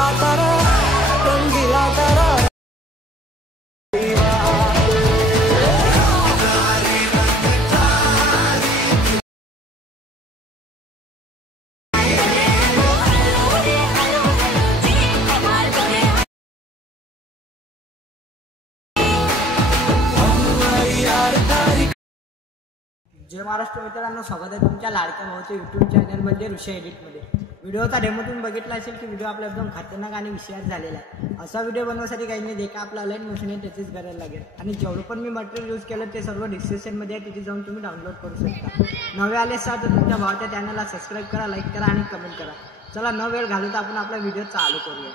रंगीला तारा रंगीला तारा जय महाराष्ट्र मित्रांनो, स्वागत आहे तुमच्या लाडक्या भाऊच्या यूट्यूब चॅनलमध्ये ऋषा एडिटमध्ये. व्हिडिओचा डेमो तुम्ही बघितला असेल की व्हिडिओ आपला एकदम खतरनाक आणि विषयात झालेला आहे. असा व्हिडिओ बनवण्यासाठी काही नाही, जे का आपला ऑनलाईन मशीन आहे त्याचीच करायला लागेल. आणि जेवढं पण मी मटेरियल यूज केलं ते सर्व डिस्क्रिप्शनमध्ये आहे, तिथे जाऊन तुम्ही डाउनलोड करू शकता. नवे आले असाल तर तुमच्या भावाच्या चॅनलला सबस्क्राईब करा, लाईक करा आणि कमेंट करा. चला न वेळ घालवता आपण आपला व्हिडिओ चालू करूया.